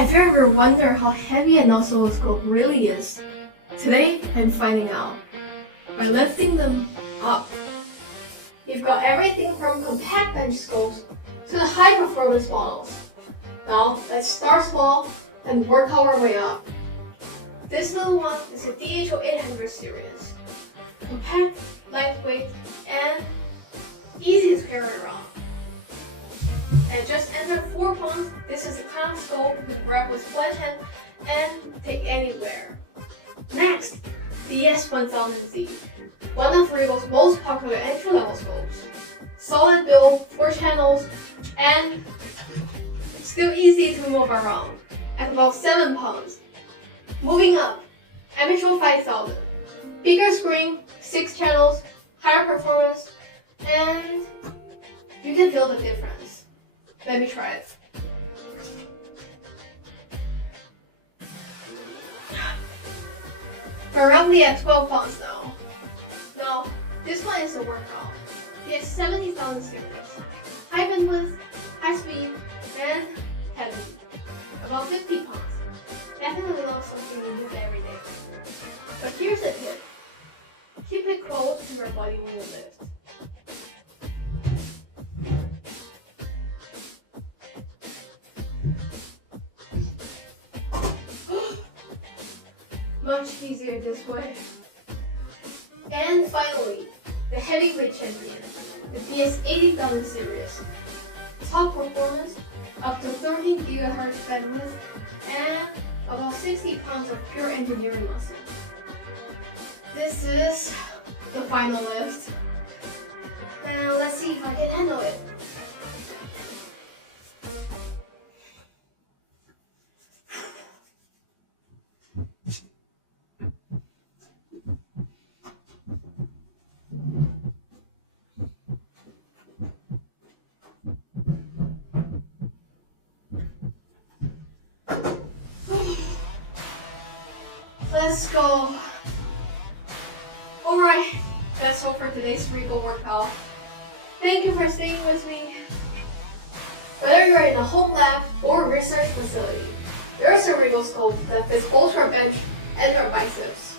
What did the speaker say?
Have you ever wondered how heavy an oscilloscope really is? Today, I'm finding out by lifting them up. You've got everything from compact bench scopes to the high-performance models. Now, let's start small and work our way up. This little one is a DHO 800 series. Compact, lightweight, and easy to carry around. And just under 4 pounds, this is the kind of scope you can grab with one hand and take anywhere. Next, the S1000Z, one of RIGOL's most popular entry-level scopes. Solid build, 4 channels, and still easy to move around at about 7 pounds. Moving up, RIGOL 5000, bigger screen, 6 channels, higher performance, and you can feel the difference. Let me try it. We're roughly at 12 pounds now. Now, this one is a workout. The S70,000 series. High bandwidth, high speed, and heavy. About 50 pounds. Definitely not something you use every day. But here's a tip. Keep it close to your body when you lift. Much easier this way. And finally, the heavyweight champion, the DS80,000 series. Top performance, up to 13 GHz bandwidth, and about 60 pounds of pure engineering muscle. This is the final lift. Now let's see if I can handle it. Let's go. Alright, that's all for today's RIGOL workout. Thank you for staying with me. Whether you're in a home lab or research facility, there's a RIGOL scope that fits both your bench and your biceps.